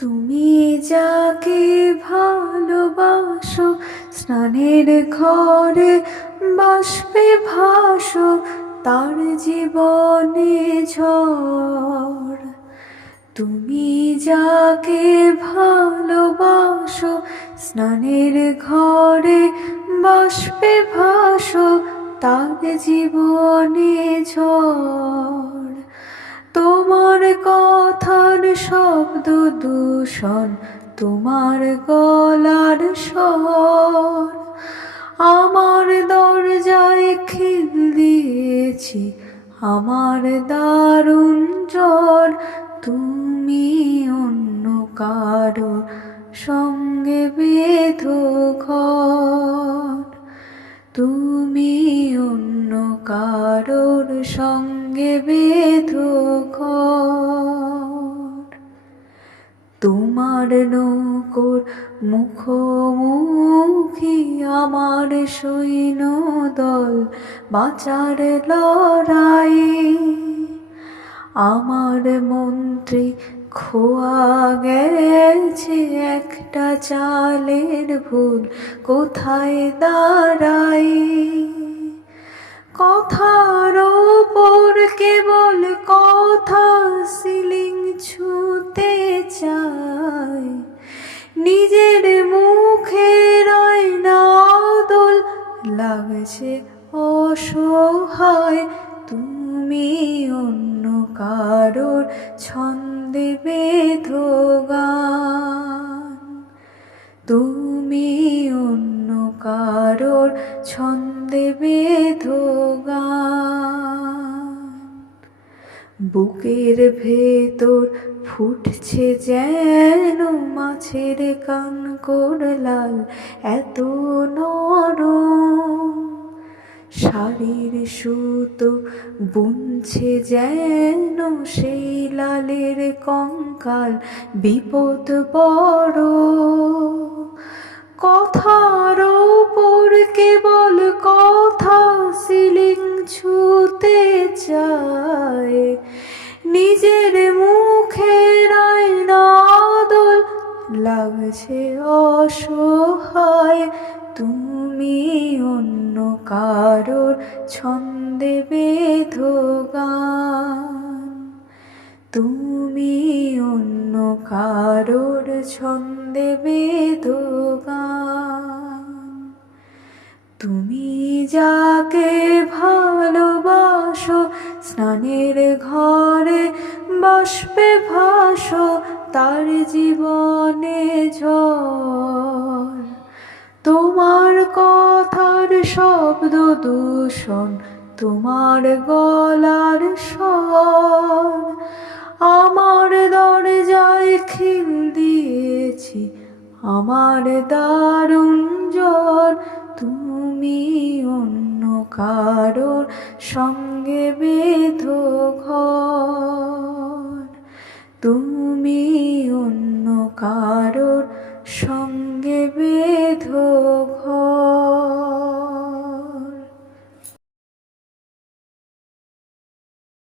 তুমি যাকে ভালোবাসো, স্নানের ঘরে বাষ্পে ভাসো, তার জীবনে ঝড়। তুমি যাকে ভালোবাসো, স্নানের ঘরে বাষ্পে ভাসো, তার জীবনে ঝড়। তোমার কথার শব্দ দূষণ, তোমার গলার স্বর, আমার দরজায় খিল দিয়েছি, আমার দারুণ জ্বর। তুমি অন্য কারো সঙ্গে বেঁধো ঘর, তুমি অন্য কারোর সঙ্গে বেঁধো ঘর। তোমার নৌকোর মুখোমুখি আমার সৈন্যদল, বাঁচার লড়াই। আমার মন্ত্রী খোয়া গেছে একটা চালের ভুল, কোথায় দাঁড়াই। কথার ওপর কেবল কথা, সিলিং ছুঁতে চাই, নিজের মুখের আয়না আদল লাগছে অসহায়। তুমি অন্য কারোর ছন্দে বেঁধো গান, তুমি অন্য কারোর ছন্দে বেঁধো গান। বুকের ভেতর ফুটছে যেন মাছের কানকোর লাল, এত নরম। শাড়ির সুতো বুনছে যেন সেই লালের কঙ্কাল, বিপদ বড়। কথার ওপর কেবল কথা, সিলিং ছুঁতে চায়, নিজের মুখের আয়না আদল লাগছে অসহায়। তুমি অন্য কারোর ছন্দে বেঁধো গান, তুমি অন্য কারোর ছন্দে বেঁধো গান। তুমি যাকে ভালোবাসো, স্নানের ঘরে বাষ্পে ভাসো, তার জীবনে ঝড়। তোমার কথার শব্দ দূষণ, তোমার গলার স্বর, আমার দরজায় খিল দিয়েছি, আমার দারুণ জ্বর। তুমি অন্য কারোর সঙ্গে বেঁধো ঘর, তুমি অন্য